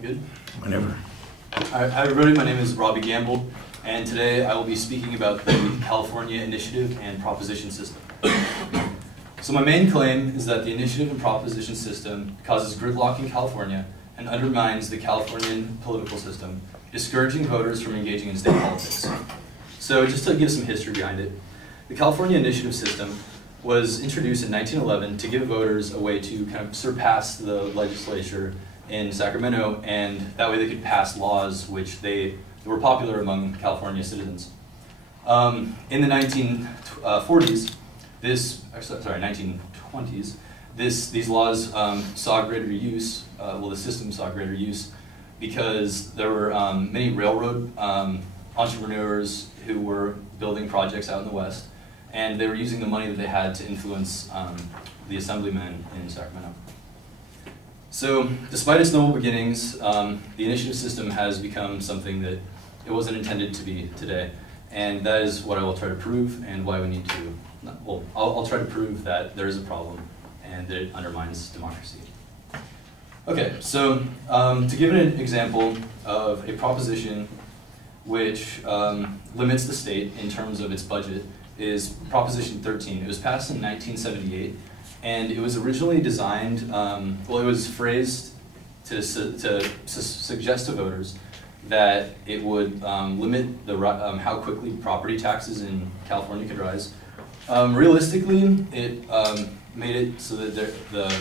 Good? Whenever. Hi everybody, my name is Robbie COF, and today I will be speaking about the California Initiative and Proposition System. So my main claim is that the Initiative and Proposition System causes gridlock in California and undermines the Californian political system, discouraging voters from engaging in state politics. So just to give some history behind it, the California Initiative System was introduced in 1911 to give voters a way to kind of surpass the legislature in Sacramento, and that way they could pass laws which they were popular among California citizens. In the 1940s, 1920s, these laws saw greater use, the system saw greater use because there were many railroad entrepreneurs who were building projects out in the West, and they were using the money that they had to influence the assemblymen in Sacramento. So, despite its noble beginnings, the initiative system has become something that it wasn't intended to be today. And that is what I will try to prove, and why we need to, well, I'll try to prove that there is a problem and that it undermines democracy. Okay, so to give an example of a proposition which limits the state in terms of its budget is Proposition 13. It was passed in 1978. And it was originally designed, it was phrased to suggest to voters that it would limit how quickly property taxes in California could rise. Realistically, it made it so that the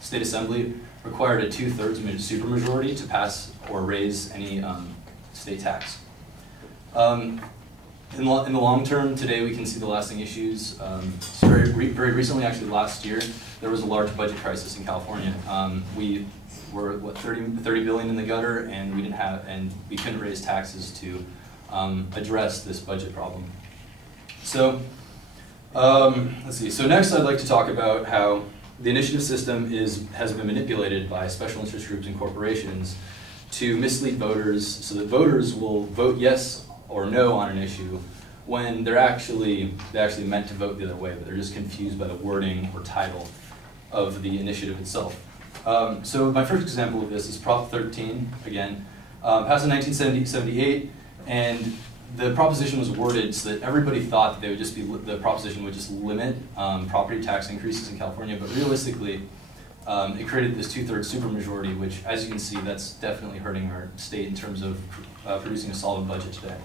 state assembly required a 2/3 supermajority to pass or raise any state tax. In the long term, today we can see the lasting issues. Very recently, actually last year, there was a large budget crisis in California. We were what 30 billion in the gutter, and we couldn't raise taxes to address this budget problem. So let's see. So next, I'd like to talk about how the initiative system has been manipulated by special interest groups and corporations to mislead voters, so that voters will vote yes or no on an issue when they actually meant to vote the other way, but they're just confused by the wording or title of the initiative itself. So my first example of this is Prop 13, again, passed in 1978, and the proposition was worded so that everybody thought that the proposition would just limit property tax increases in California, but realistically, it created this 2/3 supermajority, which, as you can see, that's definitely hurting our state in terms of producing a solid budget today.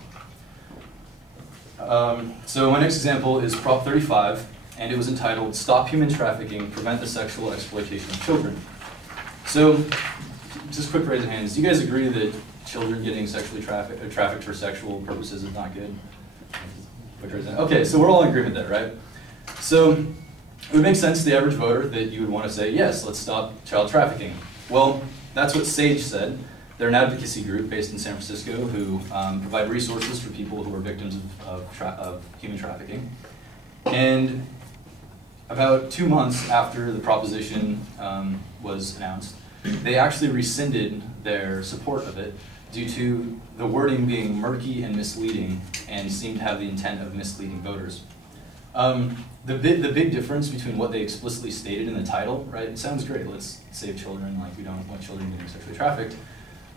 So my next example is Prop 35, and it was entitled "Stop Human Trafficking, Prevent the Sexual Exploitation of Children." So, just quick raise of hands. Do you guys agree that children getting sexually trafficked for sexual purposes is not good? Quick raise of hands. Okay, so we're all in agreement there, right? So, it would make sense to the average voter that you would want to say, yes, let's stop child trafficking. Well, that's what SAGE said. They're an advocacy group based in San Francisco who provide resources for people who are victims of human trafficking. And about 2 months after the proposition was announced, they actually rescinded their support of it due to the wording being murky and misleading and seemed to have the intent of misleading voters. The big difference between what they explicitly stated in the title, right? It sounds great, let's save children, like we don't want children getting sexually trafficked.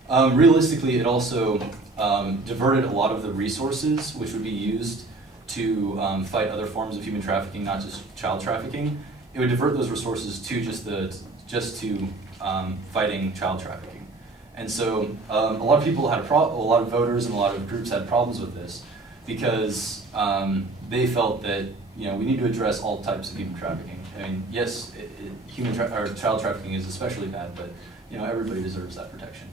Realistically, it also diverted a lot of the resources which would be used to fight other forms of human trafficking, not just child trafficking. It would divert those resources to just to fighting child trafficking. And so a lot of people had a lot of voters and a lot of groups had problems with this because they felt that we need to address all types of human trafficking. I mean, yes, child trafficking is especially bad, but everybody deserves that protection.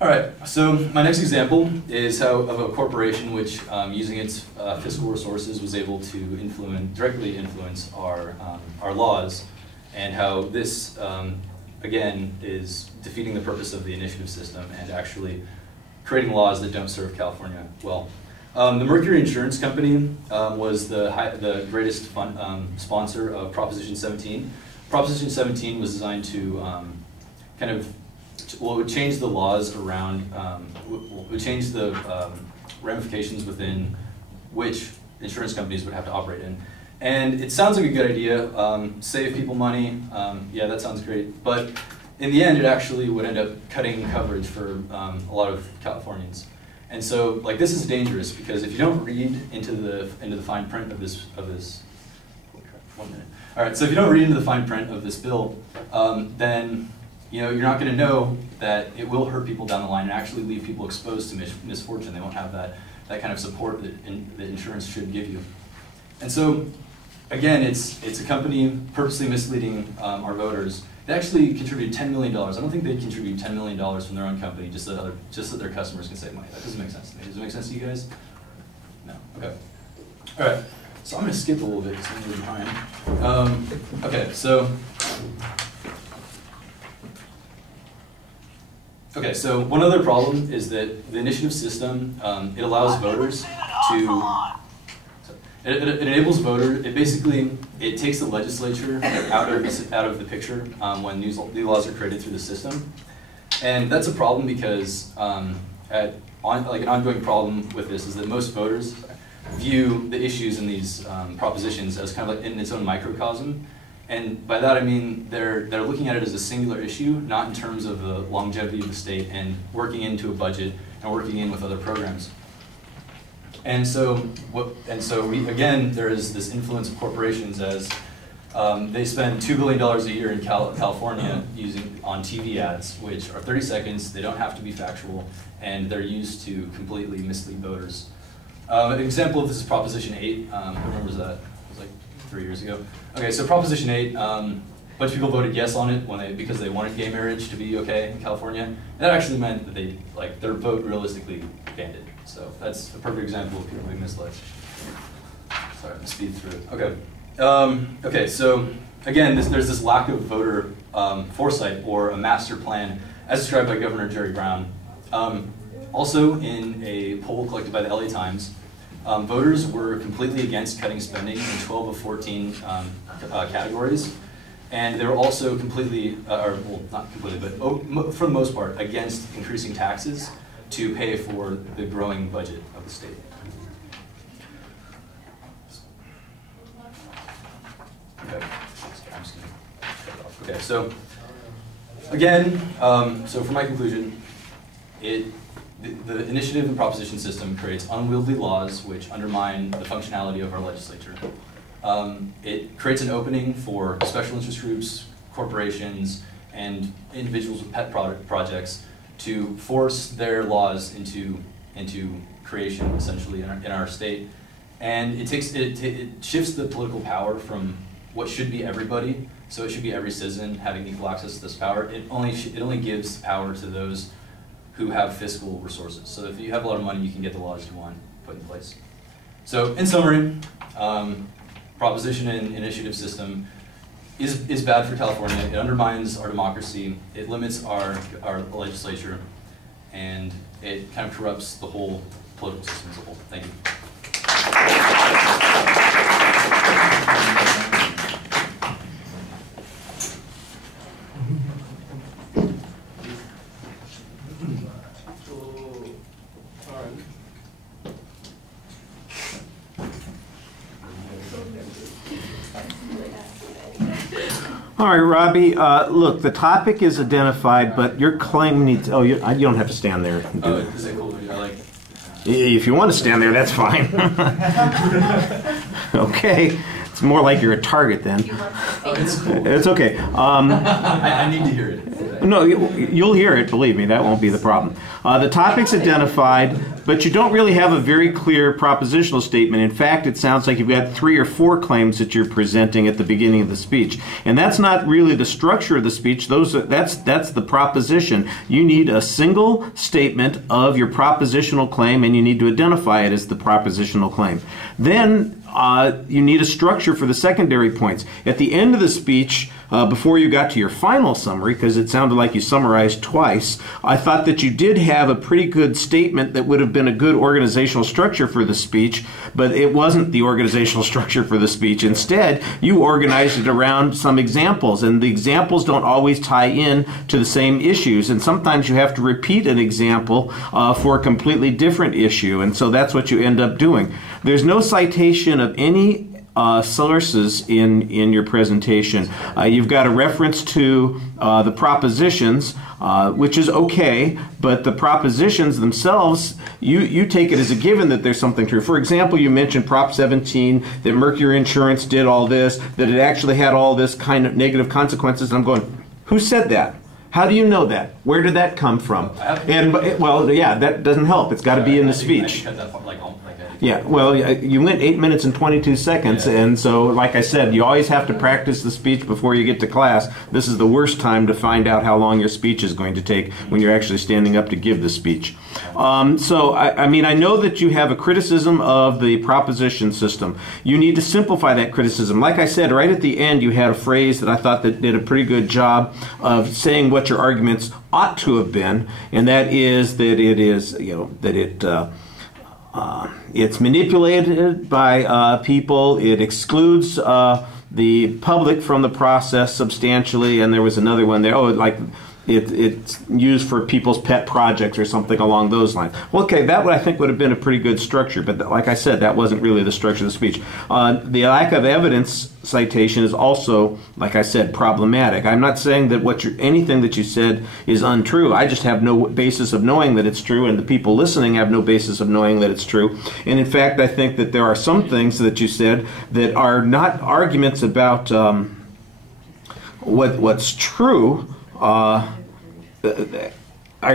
All right, so my next example is of a corporation which, using its fiscal resources, was able to directly influence our laws, and how this, again, is defeating the purpose of the initiative system and actually creating laws that don't serve California well. The Mercury Insurance Company was the greatest sponsor of Proposition 17. Proposition 17 was designed to it would change the laws around, it would change the ramifications within which insurance companies would have to operate in. And it sounds like a good idea, save people money, yeah, that sounds great, but in the end, it actually would end up cutting coverage for a lot of Californians. And so, like, this is dangerous because if you don't read into the fine print of this, holy crap, 1 minute. All right, so if you don't read into the fine print of this bill, then you're not going to know that it will hurt people down the line and actually leave people exposed to misfortune. They won't have that kind of support that insurance should give you. And so, again, it's a company purposely misleading our voters. They actually contribute $10 million. I don't think they'd contribute $10 million from their own company just so their customers can save money. That doesn't make sense to me. Does it make sense to you guys? No. Okay. All right. So I'm going to skip a little bit because I'm really behind. Okay. So one other problem is that the initiative system it allows voters to. It enables voters. It takes the legislature out of the picture when new laws are created through the system, and that's a problem because an ongoing problem with this is that most voters view the issues in these propositions as kind of like in its own microcosm, and by that I mean they're looking at it as a singular issue, not in terms of the longevity of the state and working into a budget and working in with other programs. And so again, there is this influence of corporations as they spend $2 billion a year in California on TV ads, which are 30 seconds, they don't have to be factual, and they're used to completely mislead voters. An example of this is Proposition 8. Who remembers that? It was like 3 years ago. Okay, so Proposition 8, a bunch of people voted yes on it because they wanted gay marriage to be okay in California. And that actually meant that their vote realistically banned it. So that's a perfect example of people being misled. Sorry, I'm going to speed through it. Okay. Okay, so again, there's this lack of voter foresight or a master plan as described by Governor Jerry Brown. Also, in a poll collected by the LA Times, voters were completely against cutting spending in 12 of 14 categories. And they were also completely, or well, not completely, but for the most part, against increasing taxes to pay for the growing budget of the state. Okay, okay, so again, so for my conclusion, the initiative and proposition system creates unwieldy laws which undermine the functionality of our legislature. It creates an opening for special interest groups, corporations, and individuals with pet projects to force their laws into creation, essentially, in our state. And it shifts the political power from what should be everybody, so it should be every citizen having equal access to this power. It only gives power to those who have fiscal resources. So if you have a lot of money, you can get the laws you want put in place. So in summary, proposition and initiative system is bad for California. It undermines our democracy. It limits our legislature, and it kind of corrupts the whole political system as a whole. Thank you. All right, Robbie, look, the topic is identified, but your claim needs, you don't have to stand there. Is it cool? If you want to stand there, that's fine. Okay. It's more like you're a target then. Oh, it's cool. It's okay. I need to hear it. No, you'll hear it, believe me, that won't be the problem. The topic's identified, but you don't really have a very clear propositional statement. In fact, it sounds like you've got 3 or 4 claims that you're presenting at the beginning of the speech. And that's not really the structure of the speech. That's the proposition. You need a single statement of your propositional claim, and you need to identify it as the propositional claim. Then you need a structure for the secondary points. At the end of the speech, before you got to your final summary, because it sounded like you summarized twice, I thought that you did have a pretty good statement that would have been a good organizational structure for the speech, but it wasn't the organizational structure for the speech. Instead, you organized it around some examples, and the examples don't always tie in to the same issues, and sometimes you have to repeat an example for a completely different issue, and so that's what you end up doing. There's no citation of any sources in your presentation. You've got a reference to the propositions, which is okay, but the propositions themselves, you take it as a given that there's something true. For example, you mentioned Prop 17, that Mercury Insurance did all this, that it actually had all this kind of negative consequences, and I'm going, who said that? How do you know that? Where did that come from? And well, yeah, that doesn't help. It's got to be in the speech. Yeah, well, you went 8 minutes and 22 seconds, and so, like I said, you always have to practice the speech before you get to class. This is the worst time to find out how long your speech is going to take when you're actually standing up to give the speech. So, I mean, I know that you have a criticism of the proposition system. You need to simplify that criticism. Like I said, right at the end, you had a phrase that I thought that did a pretty good job of saying what your arguments ought to have been, and that is that it is, that it's manipulated by people. It excludes the public from the process substantially. And there was another one there. Oh, like it's used for people's pet projects or something along those lines. Well, okay, that I think would have been a pretty good structure. But like I said, that wasn't really the structure of the speech. The lack of evidence citation is also, like I said, problematic. I'm not saying that anything that you said is untrue. I just have no basis of knowing that it's true, and the people listening have no basis of knowing that it's true. And in fact, I think that there are some things that you said that are not arguments about what's true. I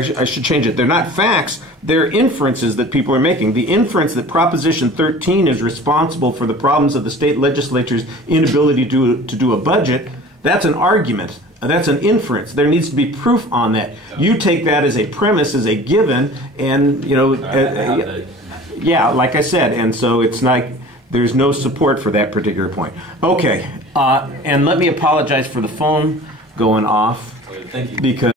should change it. They're not facts. They're inferences that people are making. The inference that Proposition 13 is responsible for the problems of the state legislature's inability to do a budget, that's an argument. That's an inference. There needs to be proof on that. You take that as a premise, as a given, and, yeah, like I said, and so it's like there's no support for that particular point. Okay, and let me apologize for the phone going off. Thank you. Because